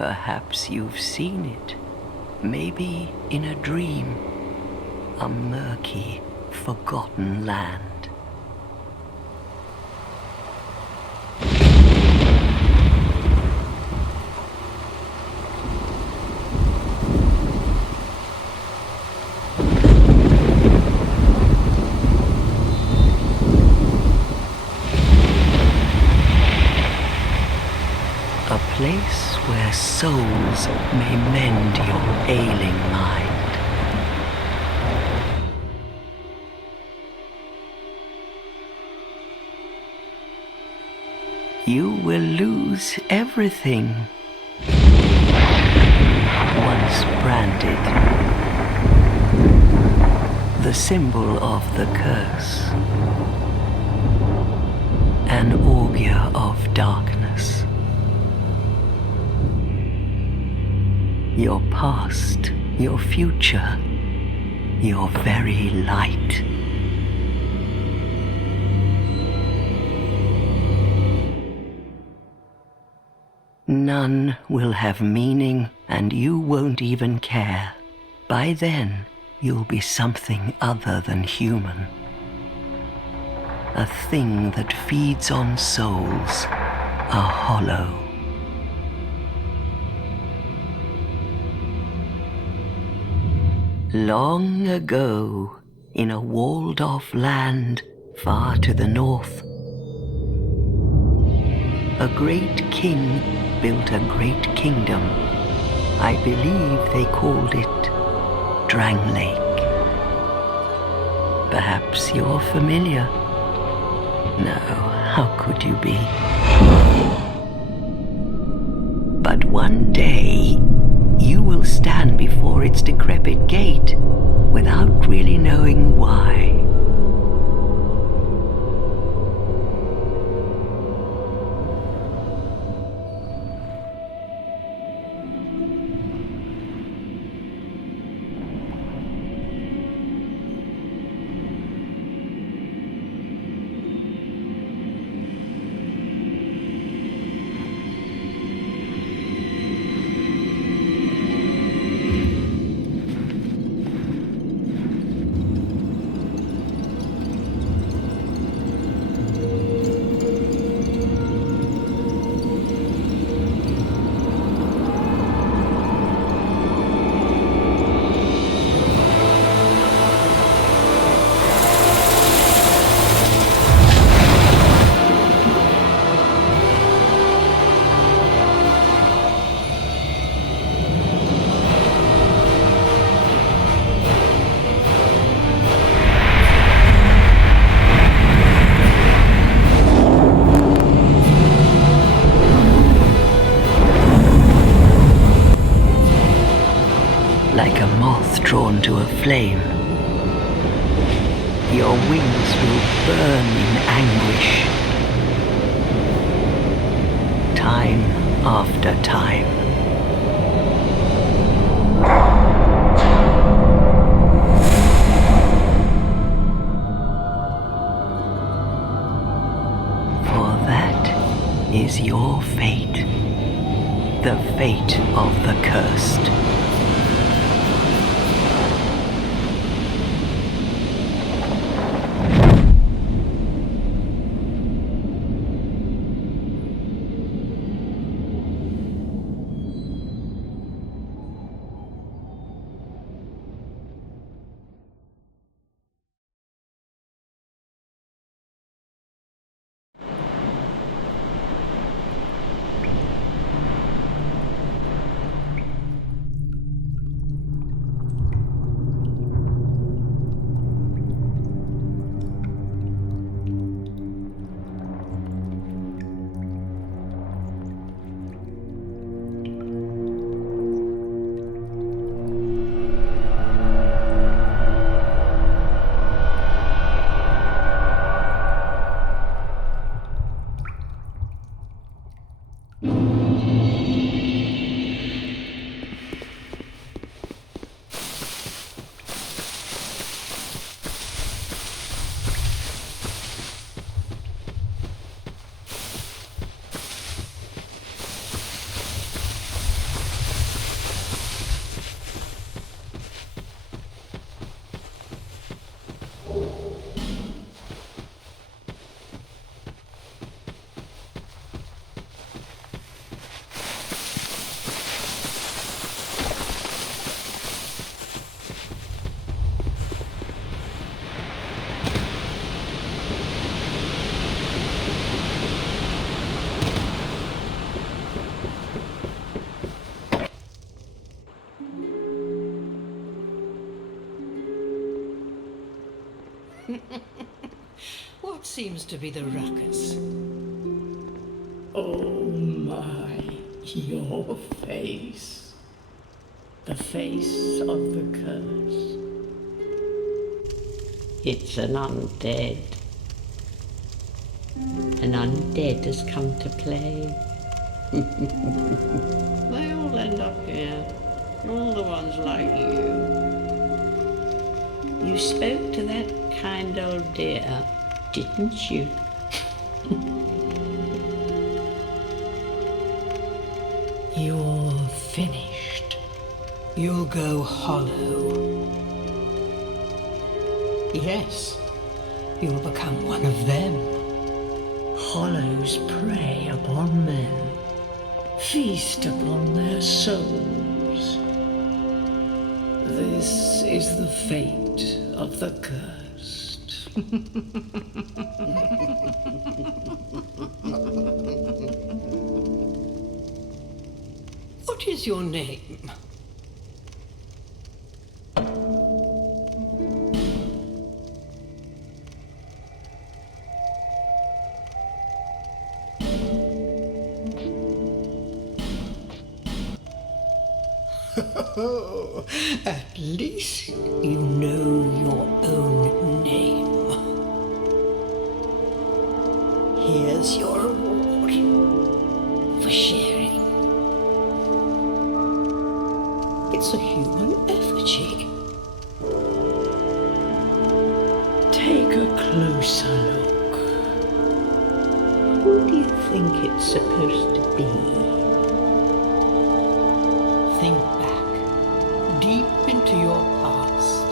Perhaps you've seen it, maybe in a dream, a murky, forgotten land. A place where souls may mend your ailing mind. You will lose everything once branded, the symbol of the curse, an augur of darkness. Your past, your future, your very light. None will have meaning, and you won't even care. By then, you'll be something other than human. A thing that feeds on souls, a hollow. Long ago, in a walled-off land far to the north, a great king built a great kingdom. I believe they called it Drang Lake. Perhaps you're familiar. No, how could you be? But one day, you will stand before its decrepit gate without really knowing why. Like a moth drawn to a flame, your wings will burn in anguish, time after time. For that is your fate, the fate of the cursed. What seems to be the ruckus? Oh my, your face. The face of the curse. It's an undead. An undead has come to play. They all end up here. All the ones like you. You spoke to that kind old dear, didn't you? You're finished. You'll go hollow. Yes, you'll become one of them. Hollows prey upon men, feast upon their souls. This is the fate of the cursed. What is your name? At least you know your own name. Here's your reward for sharing. It's a human effigy. Take a closer look. Who do you think it's supposed to be? Think back, deep into your past.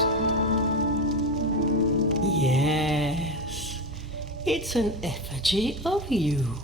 Yes, it's an effigy of you.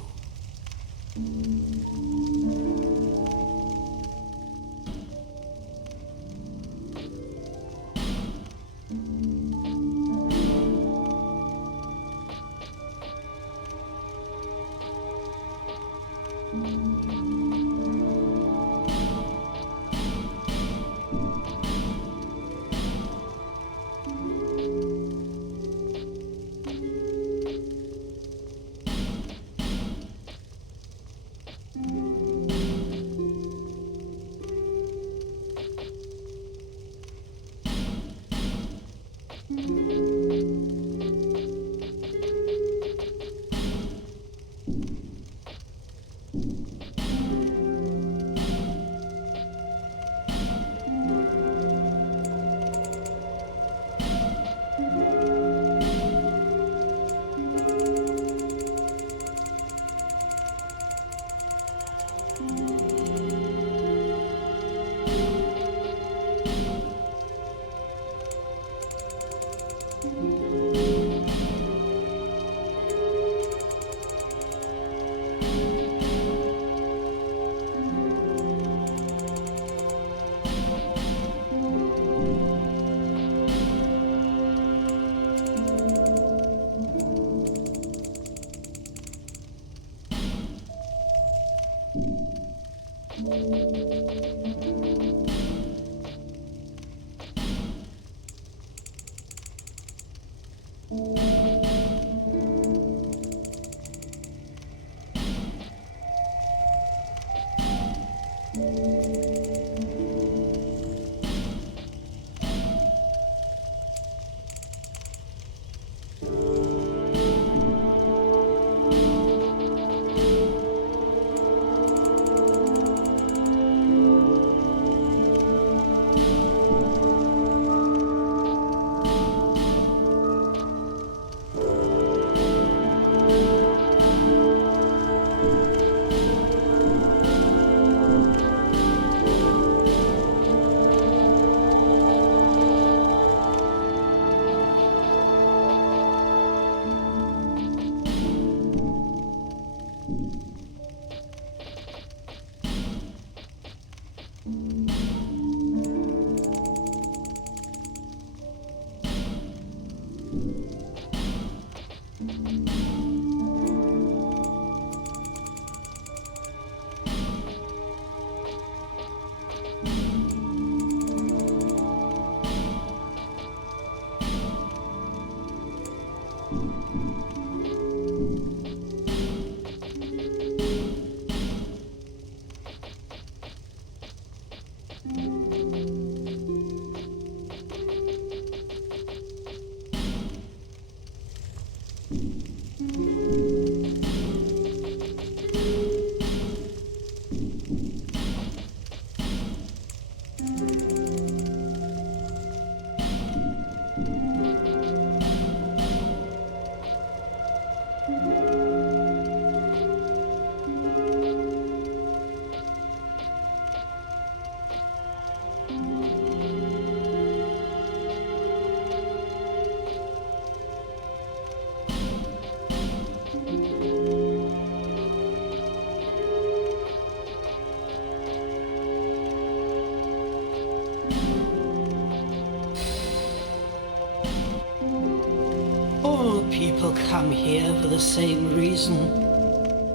All people come here for the same reason.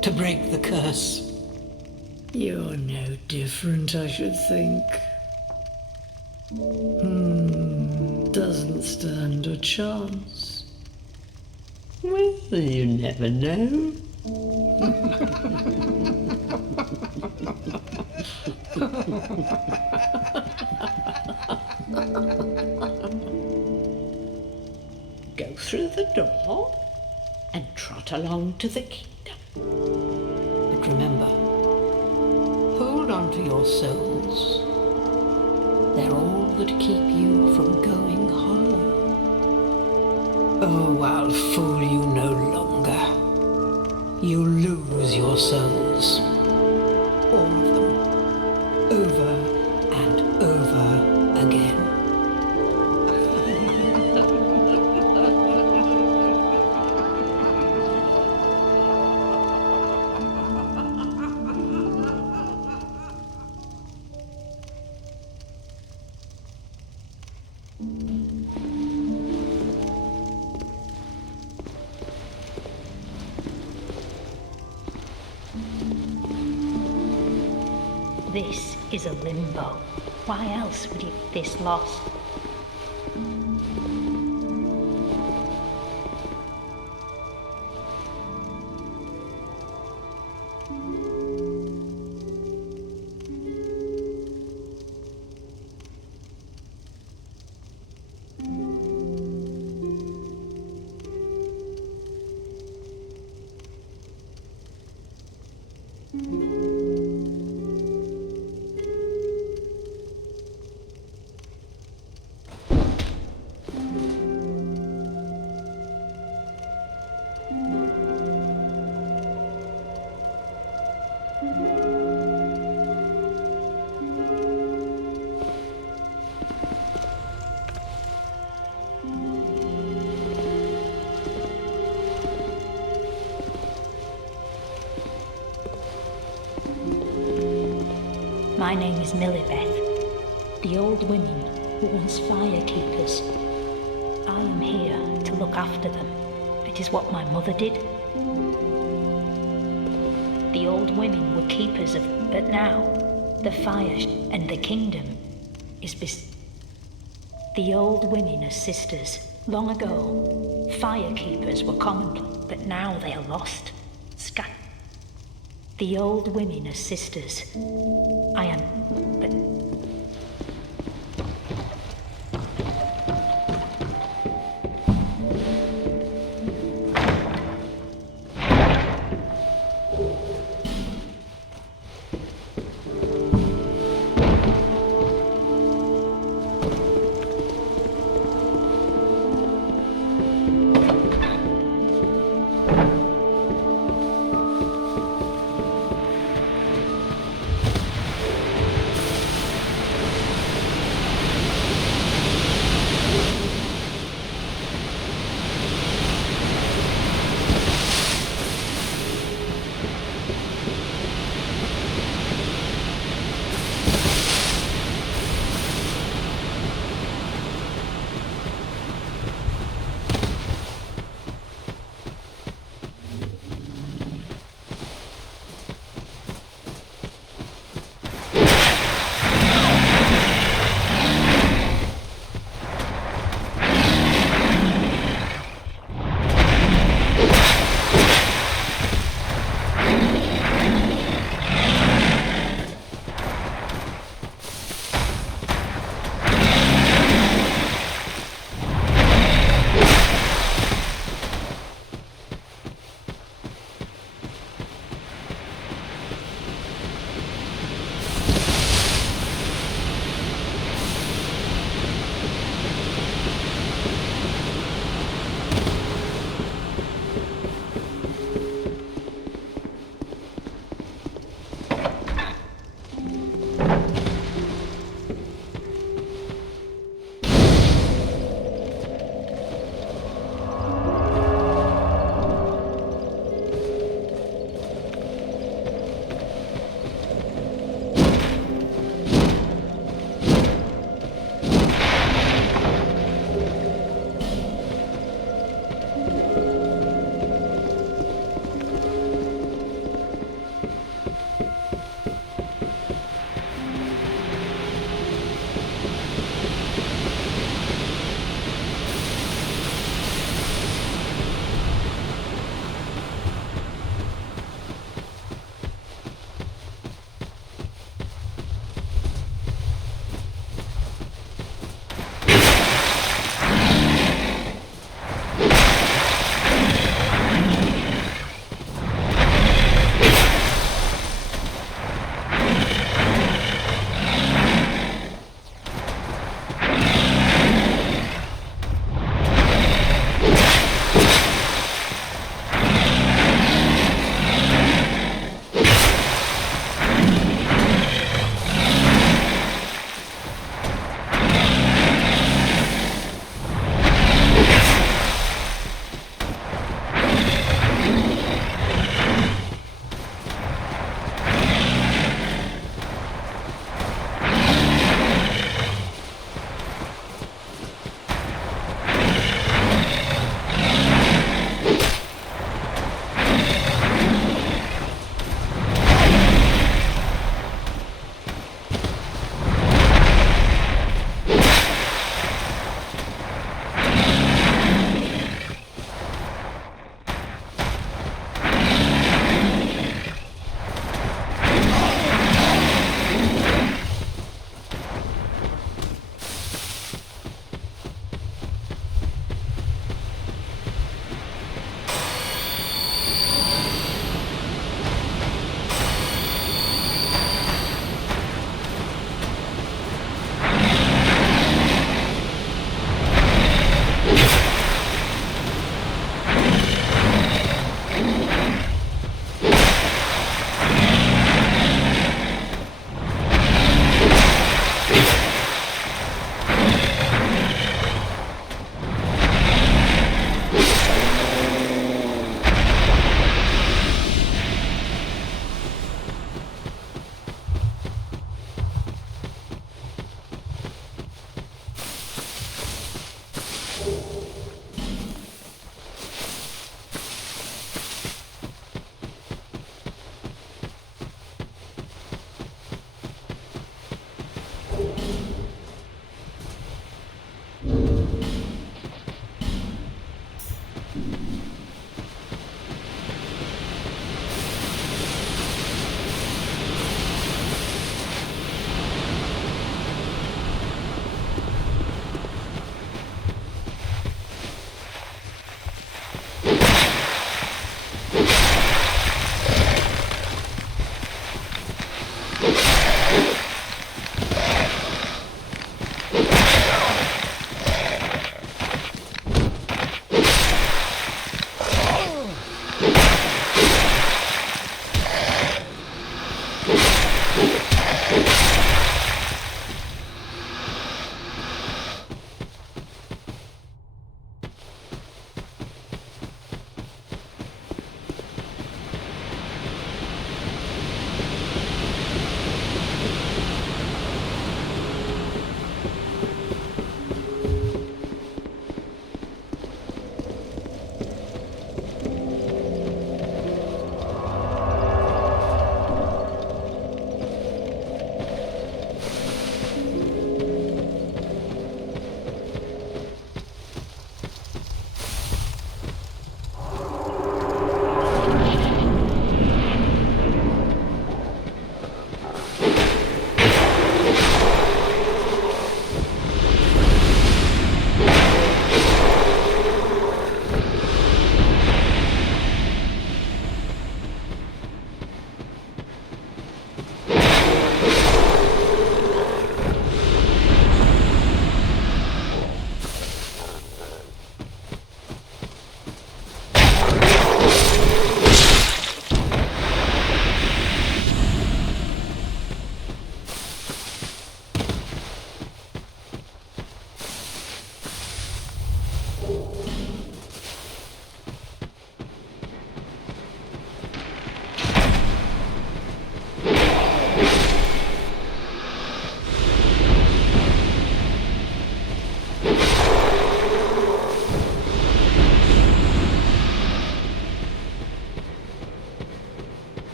To break the curse. You're no different, I should think. Doesn't stand a chance. Well, you never know. Go through the door and trot along to the kingdom. But remember, hold on to your souls. They're all that keep you from going hollow. Oh, I'll fool you no longer. You lose your souls. All of them. Over and over again. This is a limbo. Why else would you be this lost? My name is Millibeth, the old women who once fire keepers. I am here to look after them. It is what my mother did. The old women were keepers of, but now the fire and the kingdom is The old women are sisters. Long ago, fire keepers were common, but now they are lost. The old women are sisters. I am, but...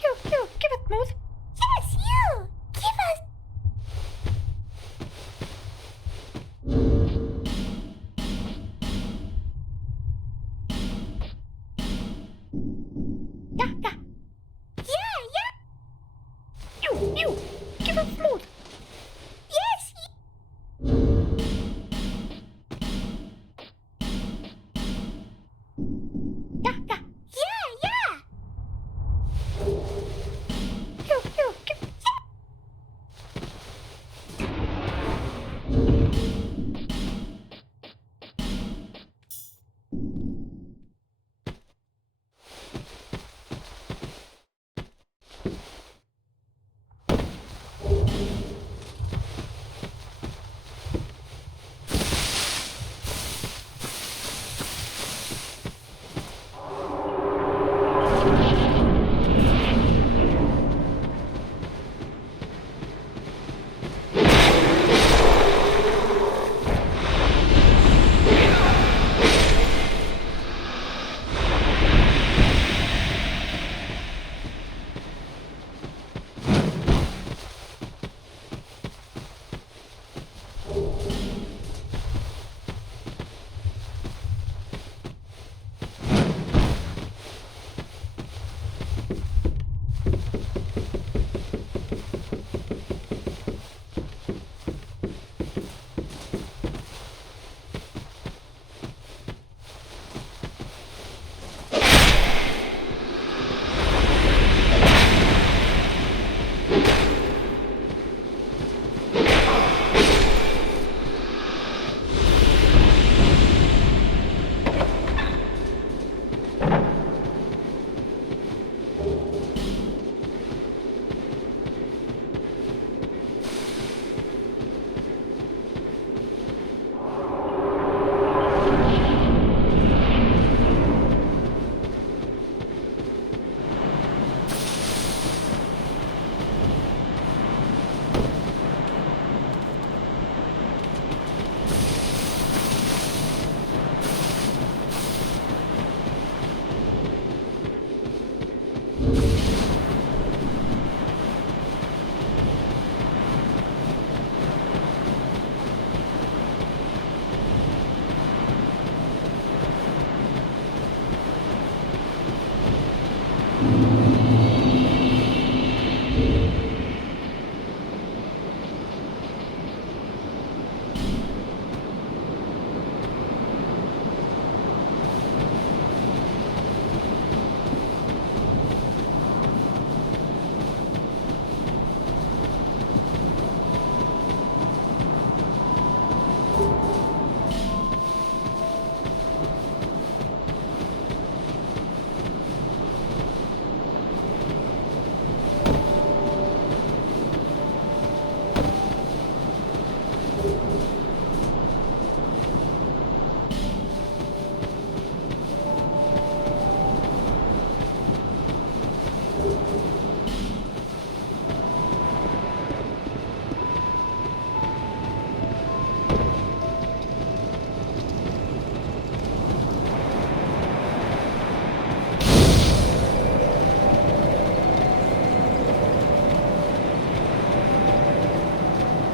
You, give it, Mood. Yes, you! Give us... Yeah. You, give us Mood. Yes, yeah. You, give...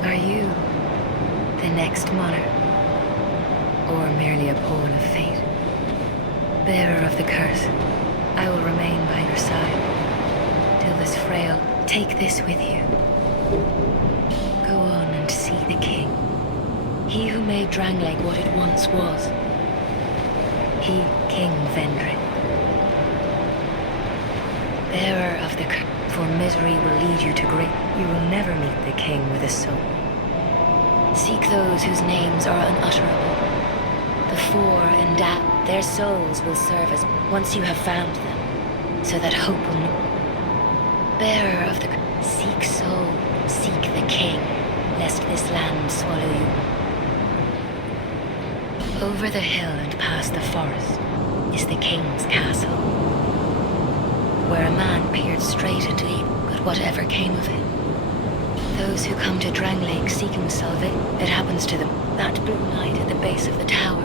Are you the next monarch? Or merely a pawn of fate? Bearer of the curse, I will remain by your side till this frail. Take this with you. Go on and see the king. He who made Drangleic what it once was. He, King Vendrick. Bearer of the curse, for misery will lead you to great. You will never meet the king with a soul. Seek those whose names are unutterable. The four and that their souls will serve as once you have found them, so that hope will not. Bearer of the seek soul, seek the king, lest this land swallow you. Over the hill and past the forest is the king's castle, where a man peered straight into it, but whatever came of it. Those who come to Drangleic seeking salvation, it happens to them. That blue knight at the base of the tower,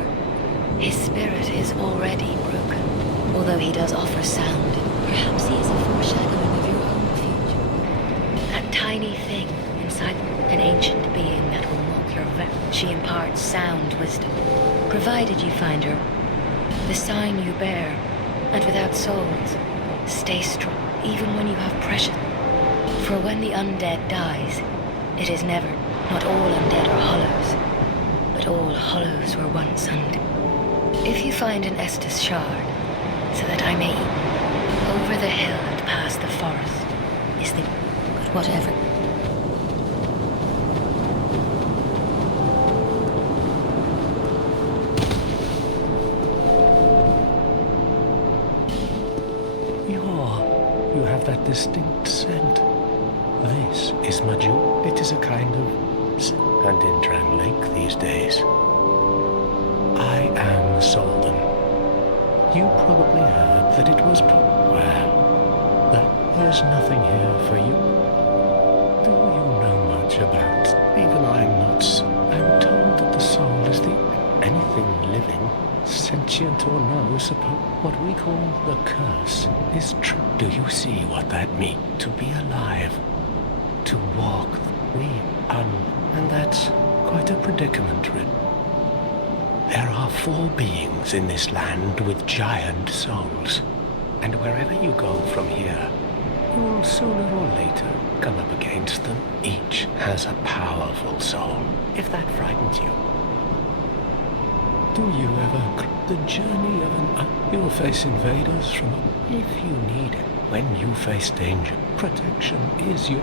his spirit is already broken. Although he does offer sound, perhaps he is a foreshadowing of your own future. That tiny thing inside an ancient being that will mock your she imparts sound wisdom, provided you find her. The sign you bear, and without souls, stay strong, even when you have precious. For when the undead dies, it is never, not all undead are hollows, but all hollows were once undead. If you find an Estus shard, so that I may over the hill and past the forest, is the but whatever. You have that distinct scent. This is Majula. It is a kind of and in Dran Lake these days. I am Solden. You probably heard that it was well, that there's nothing here for you. Do you know much about? Even I'm not. I'm told that the soul is the anything living, sentient or no, suppose what we call the curse is true. Do you see what that means? To be alive, to walk, and that's quite a predicament, really. There are 4 beings in this land with giant souls, and wherever you go from here, you will sooner or later come up against them. Each has a powerful soul, if that frightens you. Do you ever the journey of an you'll face invaders from if you need it. When you face danger, protection is your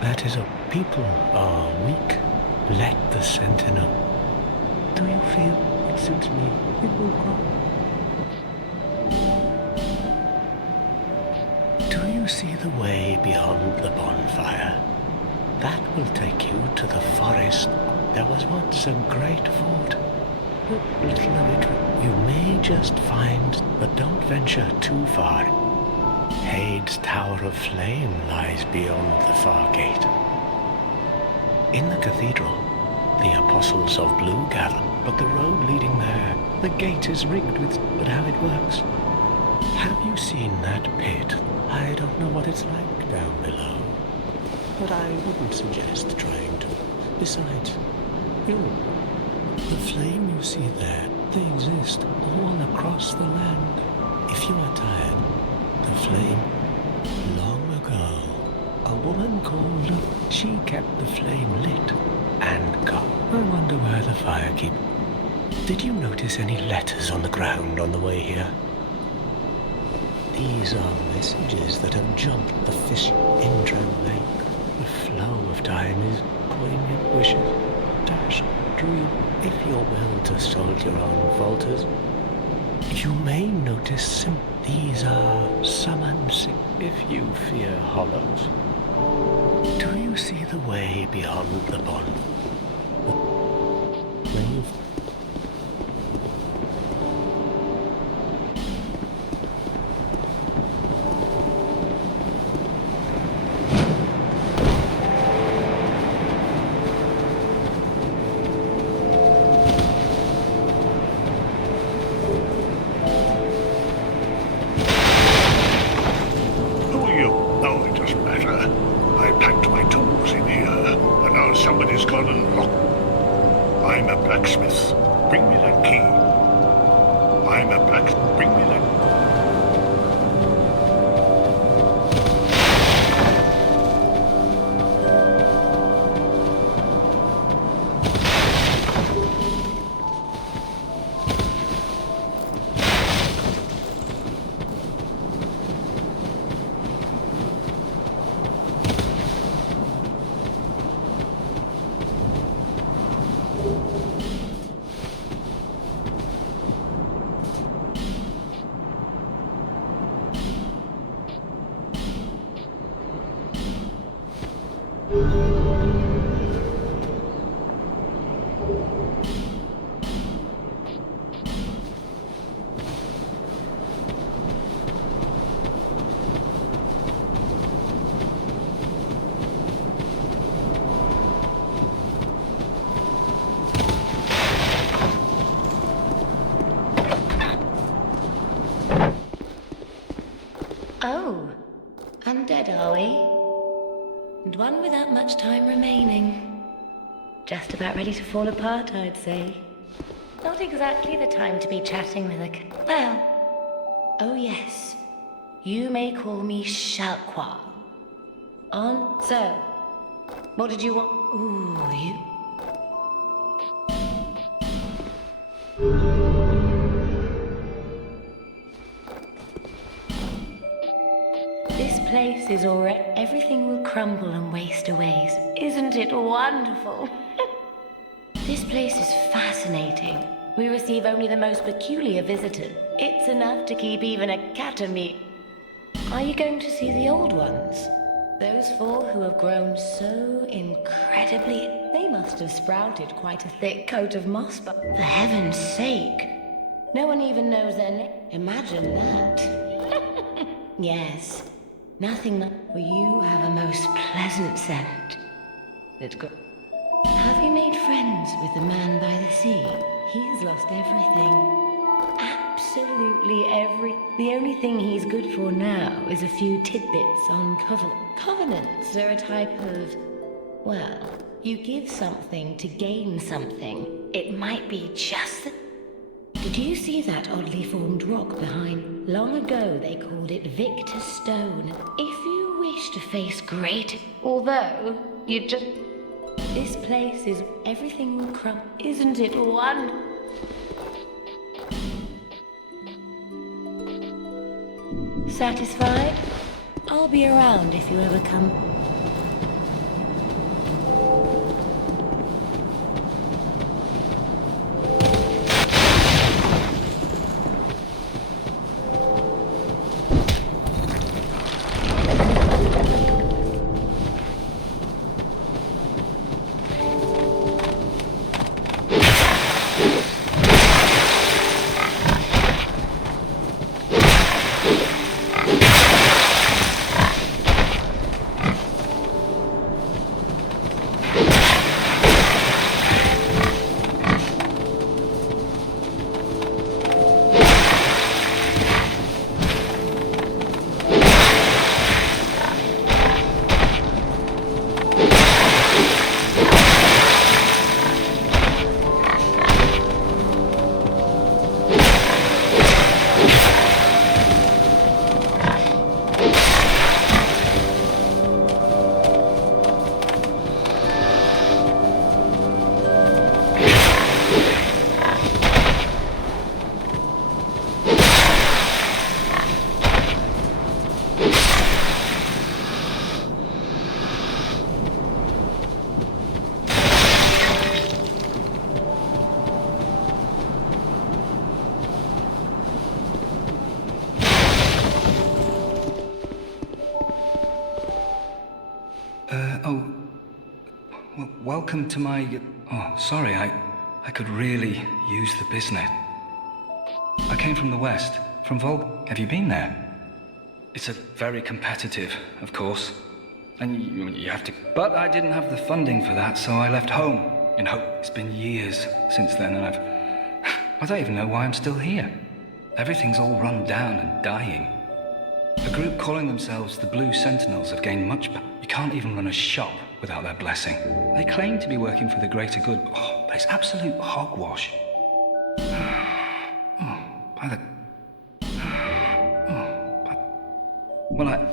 that is a people are weak. Let the sentinel. Do you feel it suits me? It will grow. Do you see the way beyond the bonfire? That will take you to the forest. There was once a great fort. Little of it you may just find, but don't venture too far. Hade's Tower of Flame lies beyond the far gate. In the cathedral, the Apostles of Blue gather, but the road leading there, the gate is rigged with, but how it works. Have you seen that pit? I don't know what it's like down below, but I wouldn't suggest trying to. Besides, the flame you see there, they exist all across the land. If you are tired, the flame, long ago, a woman called, she kept the flame lit and got. I wonder where the fire keep. Did you notice any letters on the ground on the way here? These are messages that have jumped the fish in Dran Lake. The flow of time is poignant wishes, dashed dream. If your will to soldier on falters, you may notice these are summons if you fear hollows. Do you see the way beyond the bond? When you somebody's gone and locked. I'm a blacksmith. Bring me that key. I'm a blacksmith. Bring me that. Oh, undead, are we? And one without much time remaining. Just about ready to fall apart, I'd say. Not exactly the time to be chatting with a well, oh yes. You may call me Shalqua. On, so, what did you want? Ooh, you... This place is already... Everything will crumble and waste away. Isn't it wonderful? This place is fascinating. We receive only the most peculiar visitors. It's enough to keep even a cat of me. Are you going to see the old ones? Those four who have grown so incredibly... They must have sprouted quite a thick coat of moss, but for heaven's sake. No one even knows their name. Imagine that. Yes. Nothing like... For you have a most pleasant scent. It's good. Have you made friends with the man by the sea? He's lost everything. Absolutely the only thing he's good for now is a few tidbits on Covenants are a type of... Well, you give something to gain something. It might be just the... Did you see that oddly formed rock behind? Long ago they called it Victor's Stone. If you wish to face great... Although, you just... This place is... Everything will crumble. Isn't it wonderful? Satisfied? I'll be around if you ever come. Welcome to my... Oh, sorry, I could really use the business. I came from the west, from Have you been there? It's a very competitive, of course. And you have to... But I didn't have the funding for that, so I left home in hope. It's been years since then, and I don't even know why I'm still here. Everything's all run down and dying. A group calling themselves the Blue Sentinels have gained much... You can't even run a shop without their blessing. They claim to be working for the greater good, but it's absolute hogwash. Well,